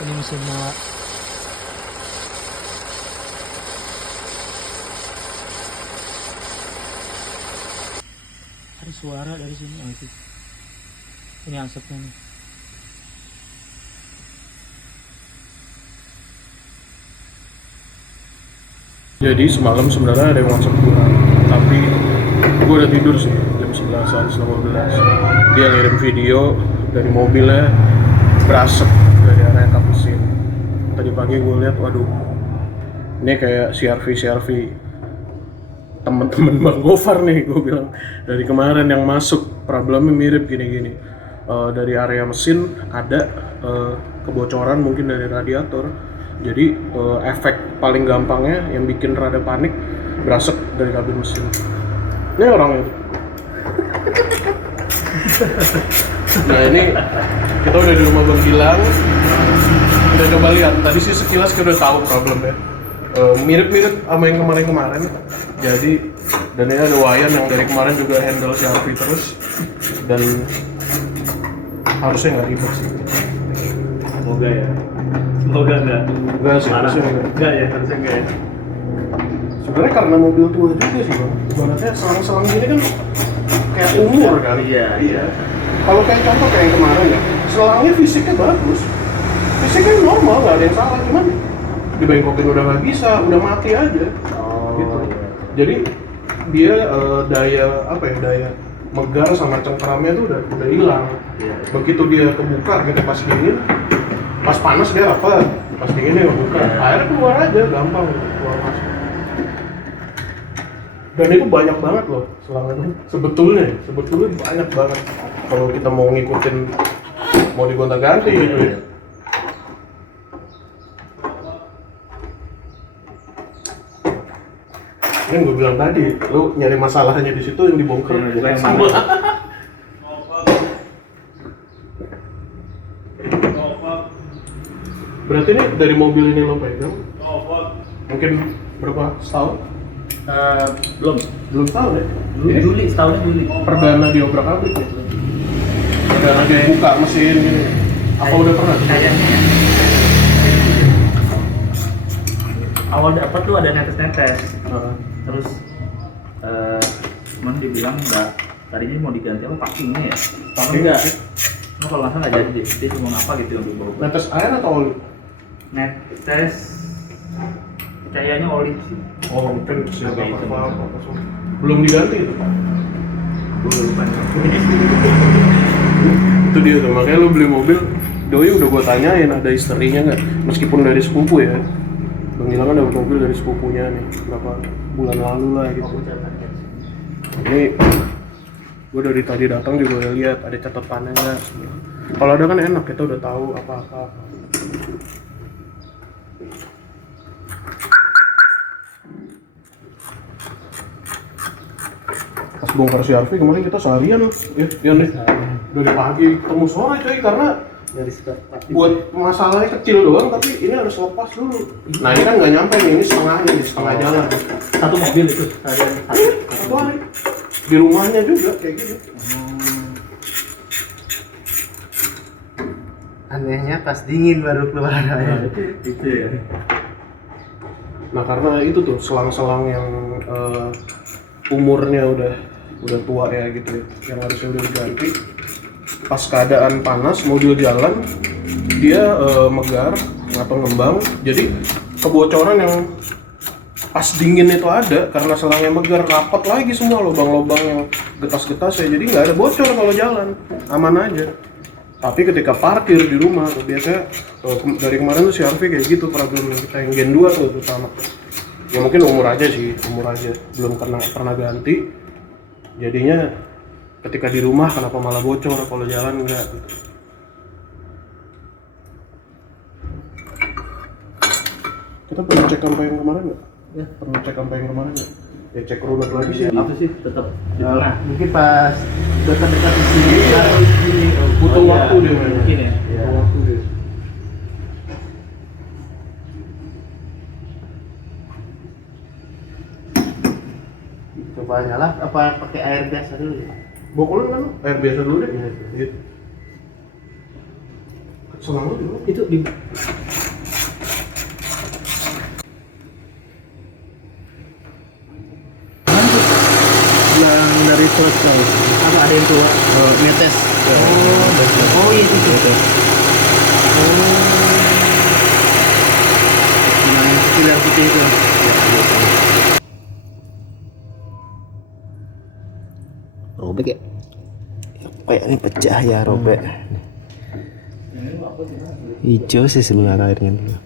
Ini mesin nyala. Ada suara dari sini. Oh itu. Ini asapnya nih. Jadi semalam sebenarnya ada yang WhatsApp gue, tapi gue udah tidur sih jam 11:15. Dia ngirim video dari mobilnya berasap dari area kap mesin. Tadi pagi gue lihat, waduh, ini kayak CRV temen-temen Bang Gofar nih, gue bilang dari kemarin yang masuk problemnya mirip gini-gini. Dari area mesin ada kebocoran mungkin dari radiator. Jadi efek paling gampangnya yang bikin rada panik berasap dari kabin mesin. Ini orang itu. Nah ini kita udah di rumah Bang Gilang. Udah coba lihat. Tadi sih sekilas kita udah tahu problemnya. Mirip-mirip sama yang kemarin-kemarin. Jadi dan ini ada Wayan yang dari kemarin juga handle CRV terus dan harusnya nggak ribet sih. Semoga ya. Semoga enggak. Enggak sih, harusnya enggak. Enggak ya, harusnya enggak ya. Sebenarnya karena mobil tua juga sih Bang. Ibaratnya selang-selang gini kan kayak umur kali. Iya. Kalau kayak contoh kayak yang kemarin ya, selangnya fisiknya bagus. Fisiknya normal, nggak ada yang salah, cuman dibengkokin udah nggak bisa, udah mati aja. Gitu. Iya. Jadi dia daya megar sama cengkeramnya tuh udah hilang. Iya. Begitu dia kebuka gitu pas dingin, pas panas dia apa? Pas dingin dia kebuka, airnya keluar aja gampang keluar masuk. Dan itu banyak banget loh selangnya sebetulnya banyak banget kalau kita mau ngikutin mau digonta-ganti gitu ya. Ini yang gue bilang tadi, lu nyari masalahnya di situ yang dibongkar Bukan yang semua. Berarti ini dari mobil ini lo pegang? Mungkin berapa setahun? Belum Setahun ya? Juli, setahunnya Juli. Perdana diobrak-abrik ya? Perdana dia buka mesin gini. Apa udah pernah? Kayaknya awal dapat tuh ada netes-netes. Terus cuman dibilang tadinya mau diganti apa packingnya ya? Tapi enggak. Cuma kalau nggak salah nggak jadi, dia cuma apa gitu yang dibawa. Netes air atau oli? Netes kayaknya oli sih. Oh mungkin siapa Oke, itu. apa belum diganti itu Pak? Gue lupa. Itu dia tuh, makanya lu beli mobil doi udah gua tanyain ada historinya nggak, meskipun dari sepupu ya. Bang Gilang kan dapat mobil dari sepupunya nih berapa bulan lalu lah gitu. Ini gua dari tadi datang juga udah lihat ada catatannya nggak. Kalau ada kan enak, kita udah tahu apa-apa. Pas bongkar CRV kemarin kita seharian ya nih dari pagi ketemu sore coy, karena Dari sekitar buat masalahnya kecil doang tapi ini harus lepas dulu. Nah ini kan nggak nyampe nih, ini setengahnya di setengah jalan. satu mobil itu seharian. Satu hari di rumahnya juga kayak gitu. Anehnya pas dingin baru keluar air. Itu ya. Nah karena itu tuh selang-selang yang umurnya udah tua ya gitu ya, yang harusnya udah diganti. Pas keadaan panas mobil jalan dia megar atau ngembang, jadi kebocoran yang pas dingin itu ada karena selangnya megar, rapat lagi semua lubang-lubang yang getas-getas ya, jadi nggak ada bocor kalau jalan, aman aja. Tapi ketika parkir di rumah tuh biasanya dari kemarin tuh CRV kayak gitu problem kita yang Gen 2 tuh terutama. Ya mungkin umur aja belum pernah ganti. Jadinya ketika di rumah kenapa malah bocor, kalau jalan enggak gitu. Kita pernah cek sampai yang kemarin nggak? Ya. Pernah cek sampai yang kemarin nggak? Ya cek runut lagi sih. Itu sih tetap di tengah. Mungkin pas dekat-dekat di sini harus gini. Butuh Oh, iya. waktu dia memang. Mungkin ya. Butuh waktu dia. Coba nyala apa pakai air biasa dulu ya? Bokolin kan air biasa dulu deh. Iya. Gitu. Selang lu di mana? Itu di Yang dari Sosro. apa ada yang keluar? Netes. Oh iya itu. Yang pilar putih itu. Robek ya? Kayak ini pecah ya robek. Hijau sih sebenarnya airnya dulu.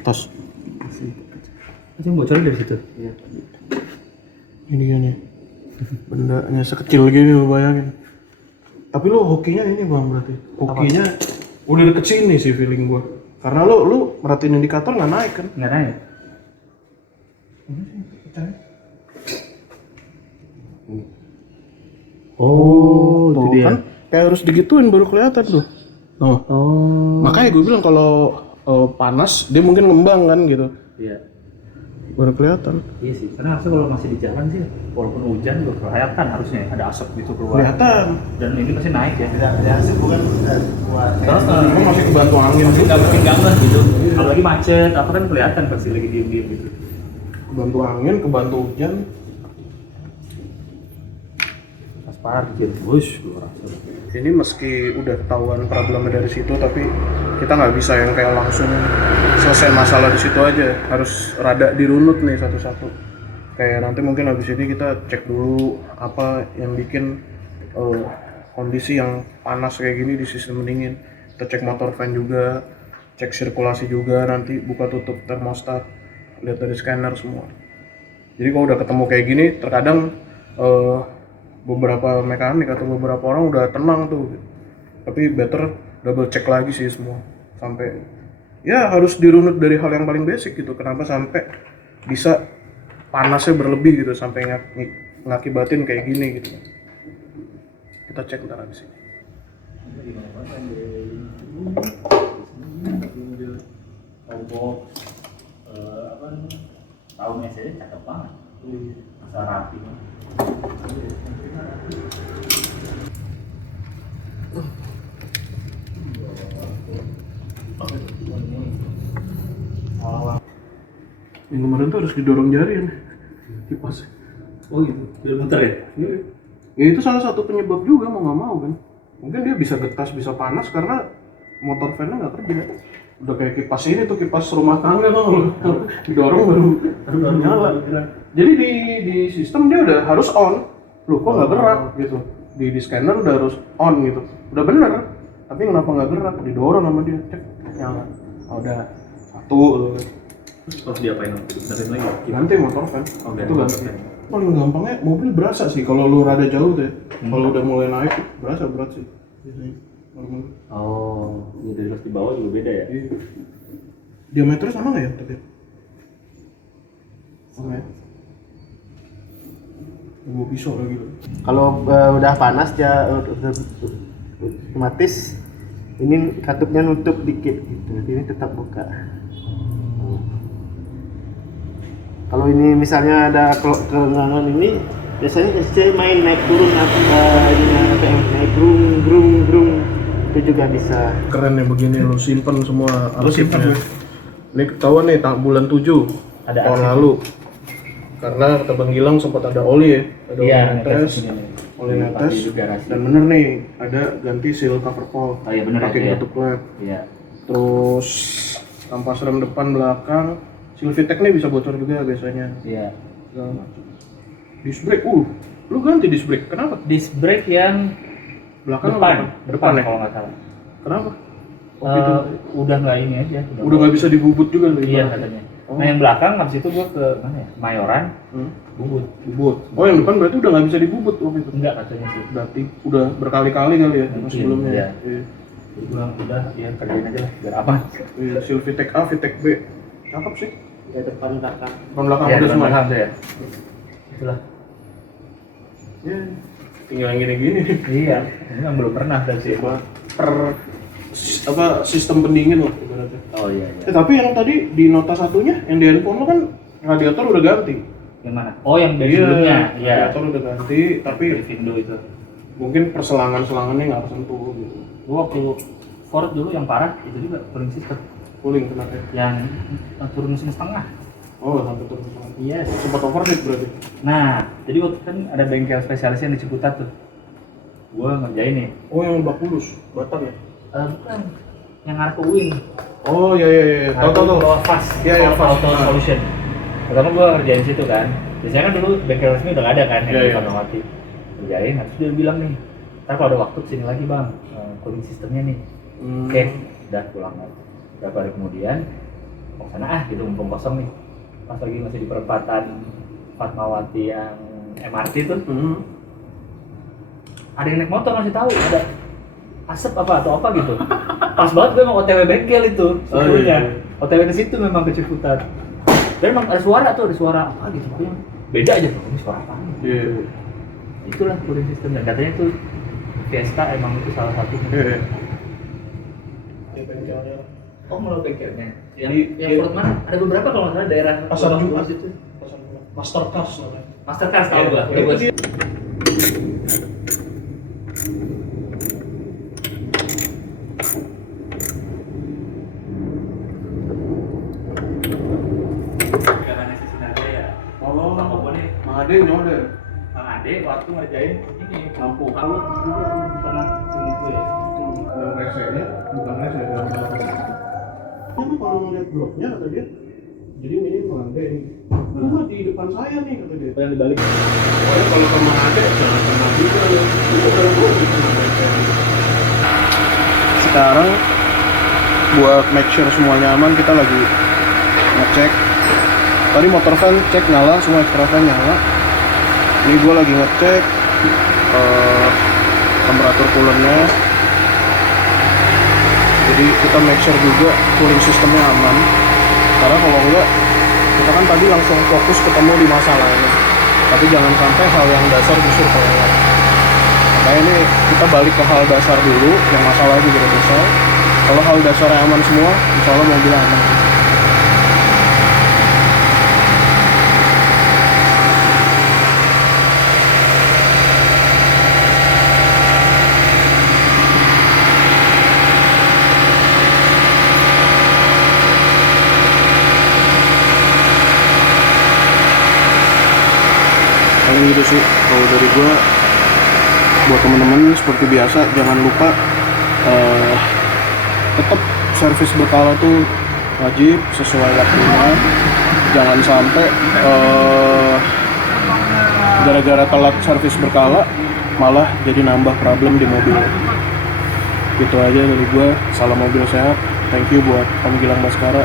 Tos. Itu yang bocorin dari situ. Ini kan ya. Bendanya sekecil gini lo bayangin. Tapi lo hokinya ini bang berarti. Hokinya udah deket sini sih feeling gua. Karena lu merhatiin indikator nggak naik kan? Nggak naik. Oh, itu tuh dia. kan kayak harus digituin baru kelihatan tuh. Oh. Makanya gue bilang kalau panas dia mungkin ngembang kan gitu. Iya. Baru kelihatan. Iya sih. Karena harusnya kalau masih di jalan sih, walaupun hujan juga kelihatan harusnya ada asap gitu keluar. Kelihatan. Dan ini pasti naik ya. Ada hasil bukan kuat. Terus Kan masih kebantu angin nggak juga. mungkin gangguan gitu. Apalagi macet, apa kan kelihatan pasti lagi diem-diem gitu. Kebantu angin, kebantu hujan. Pas parkir, wush, keluar asap. Ini meski udah ketahuan problemnya dari situ, tapi kita nggak bisa yang kayak langsung selesai masalah di situ aja. Harus rada dirunut nih satu-satu. Kayak nanti mungkin habis ini kita cek dulu apa yang bikin kondisi yang panas kayak gini di sistem pendingin. Kita cek motor fan juga, cek sirkulasi juga, nanti buka tutup termostat, lihat dari scanner semua. Jadi kalau udah ketemu kayak gini, terkadang beberapa mekanik atau beberapa orang udah tenang tuh, tapi better double check lagi sih semua sampai ya harus dirunut dari hal yang paling basic gitu. Kenapa sampai bisa panasnya berlebih gitu sampai ngakibatin kayak gini gitu. Kita cek ntar habis ini. Tahunnya saya cakep banget. Masa rapi. Yang kemarin tuh harus didorong jari ya kipas. Oh gitu, biar muter ya? Ya itu salah satu penyebab juga mau nggak mau kan. Mungkin dia bisa getas, bisa panas karena motor fan-nya nggak kerja. Udah kayak kipas ini tuh, kipas rumah tangga tuh didorong baru nyala. Jadi di sistem dia udah harus on. Loh kok nggak gerak gitu. Di scanner udah harus on gitu. Udah bener. Tapi kenapa nggak gerak? Didorong sama dia, cek nyala. Oh, udah satu. Terus diapain waktu itu? Benerin lagi? Ganti motor fan. Oh, Itu ganti. Paling gampangnya mobil berasa sih kalau lu rada jauh tuh ya. Kalau udah mulai naik berasa berat sih biasanya. Normal. Oh, ini dari di bawah juga beda ya? Iya. Diameternya sama nggak ya tapi? Sama ya. Gua pisau lagi loh. Kalau udah panas ya otomatis ini katupnya nutup dikit gitu. Jadi ini tetap buka. Kalau ini misalnya ada kelenggangan ini, biasanya saya main naik turun naik grung itu juga bisa. Keren ya begini lo simpen semua Lu simpen. arsipnya. Ini ketahuan nih bulan 7 Ada tahun arsip. lalu. Karena kata Bang Gilang sempat ada oli ya, ada oli Iya, netes, oli netes. Dan bener nih ada ganti seal cover pole. Oh iya bener Pakai ya? tutup klep. Iya. Terus kampas rem depan belakang, Silvitech nih bisa bocor juga biasanya. Iya. Segala macam. Disc brake, lu ganti disc brake, kenapa? Disc brake yang Belakang depan, apa? depan ya? kalau nggak salah. Kenapa? Waktu itu Udah nggak ini aja. udah nggak bisa dibubut juga nih. Iya ibaratnya. katanya. Oh. Nah yang belakang habis itu gua ke mana ya? Mayoran, bubut. Bubut. Oh yang depan berarti udah nggak bisa dibubut waktu itu. Enggak katanya sih. Berarti udah berkali-kali kali ya Mungkin, sebelumnya. iya. Iya. Gua bilang udah ya kerjain aja lah biar apa? Iya, Silvitech A, Vitech B. Cakep sih. Ya depan belakang. Depan belakang Ya, udah depan semua. belakang tuh ya. Itulah. Ya, tinggal yang gini-gini. Iya, ini yang belum pernah dan sih. Apa sistem pendingin lah ibaratnya. Oh iya iya. Tapi yang tadi di nota satunya yang di handphone lo kan radiator udah ganti. Yang mana? Oh, yang dari sebelumnya. Iya. radiator udah ganti, tapi Dari Vindo itu. mungkin perselangan-selangannya nggak tersentuh gitu. Gua waktu Ford dulu yang parah itu juga cooling system Cooling kenapa? yang turun mesin setengah. Oh, sampai turun ke sana. Yes. Sempat overheat berarti. Nah, jadi waktu kan ada bengkel spesialisnya di Ciputat tuh. Gua ngerjain nih. Oh, yang Lebak Bulus, Batam ya? Bukan. Yang ngarep ke UIN. Oh, iya. Tahu. Bawa fast. Iya, yang fast. Auto solution. Pertama gua ngerjain situ kan. Biasanya kan dulu bengkel resmi udah nggak ada kan yang Iya, di iya. Fatmawati. Ngerjain, habis itu dia bilang nih, ntar kalau ada waktu kesini lagi bang, cooling sistemnya nih. Oke, udah pulang lagi. Berapa hari kemudian, mau sana gitu, mumpung kosong nih. Pas lagi masih di perempatan Fatmawati yang MRT tuh, ada yang naik motor ngasih tahu ada asap apa atau apa gitu. Pas banget gue emang OTW bengkel itu, sebetulnya. OTW ke situ memang ke Ciputat. Dan emang ada suara tuh, ada suara apa gitu, pokoknya beda aja tuh, ini suara apa? Iya. Itulah cooling system dan katanya tuh Fiesta emang itu salah satu. Iya. Di bengkelnya. Oh, malah bengkelnya. Yang Di- Ford mana? Ada beberapa kalau nggak salah daerah Pasar Lebak Jumat Bulus itu. Masterclass namanya. Masterclass tahu Iya, gua. itu Gua dia. bengkelannya si Sinarjaya. Oh, Bang Bobo nih, Mang Ade nyolder. Bang Ade waktu ngerjain ini Lampu. Kalau juga pernah sini gue ya. Dalam rese-nya, bukan rese, dalam lampu. Kamu kalau ngeliat bloknya kata dia, jadi ini Mang Ade nih. Nah, di depan saya nih kata dia. Yang dibalik. Oh ya kalau sama Ade jangan kena juga ya. Ini udah gue bikin mereka. Sekarang buat make sure semua nyaman kita lagi ngecek. Tadi motor fan cek nyala, semua extra fan nyala. Ini gue lagi ngecek temperatur coolernya. Jadi kita make sure juga cooling sistemnya aman. Karena kalau enggak, kita kan tadi langsung fokus ketemu di masalahnya. Tapi jangan sampai hal yang dasar justru kelewat. Makanya ini kita balik ke hal dasar dulu, yang masalah juga udah selesai. Kalau hal dasarnya aman semua, insya Allah mobil aman. Paling gitu sih kalau dari gua, buat temen-temen seperti biasa jangan lupa tetap servis berkala tuh wajib sesuai waktunya. Jangan sampai gara-gara telat servis berkala malah jadi nambah problem di mobil. Gitu aja dari gua. Salam mobil sehat. Thank you buat Om Gilang Baskara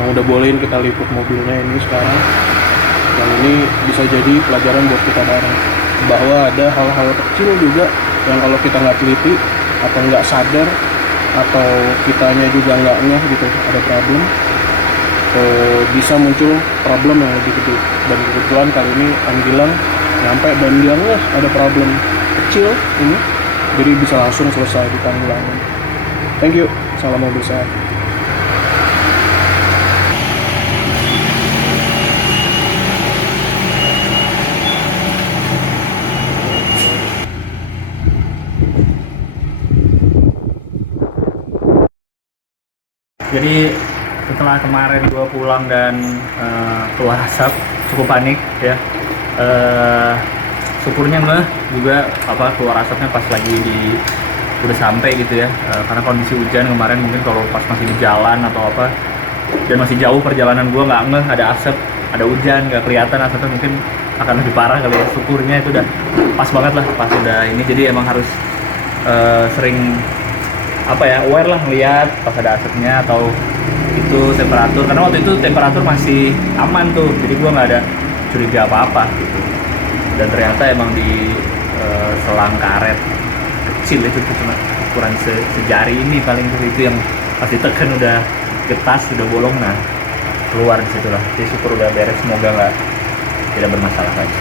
yang udah bolehin kita liput mobilnya ini sekarang. Dan ini bisa jadi pelajaran buat kita bareng, bahwa ada hal-hal kecil juga yang kalau kita nggak teliti atau nggak sadar atau kitanya juga nggak ngeh gitu ada problem, bisa muncul problem yang lebih gede. Dan kebetulan kali ini Om Gilang nyampe dan dia ngeh ada problem kecil ini, jadi bisa langsung selesai ditanggulangi. Thank you, salam mobil sehat. Jadi setelah kemarin gua pulang dan keluar asap cukup panik ya. Syukurnya ngeh juga apa keluar asapnya pas lagi udah sampai gitu ya. Karena kondisi hujan kemarin mungkin kalau pas masih di jalan atau apa dan masih jauh perjalanan gua nggak ngeh ada asap, ada hujan nggak kelihatan asapnya, mungkin akan lebih parah kali ya. Syukurnya itu udah pas banget lah pas udah ini, jadi emang harus sering apa ya aware lah ngeliat pas ada asapnya atau itu temperatur, karena waktu itu temperatur masih aman tuh, jadi gua nggak ada curiga apa-apa gitu. Dan ternyata emang di selang karet kecil itu cuma ukuran sejari ini paling itu yang pasti tekan udah getas udah bolong, nah keluar di situ lah. Jadi syukur udah beres, semoga tidak bermasalah lagi.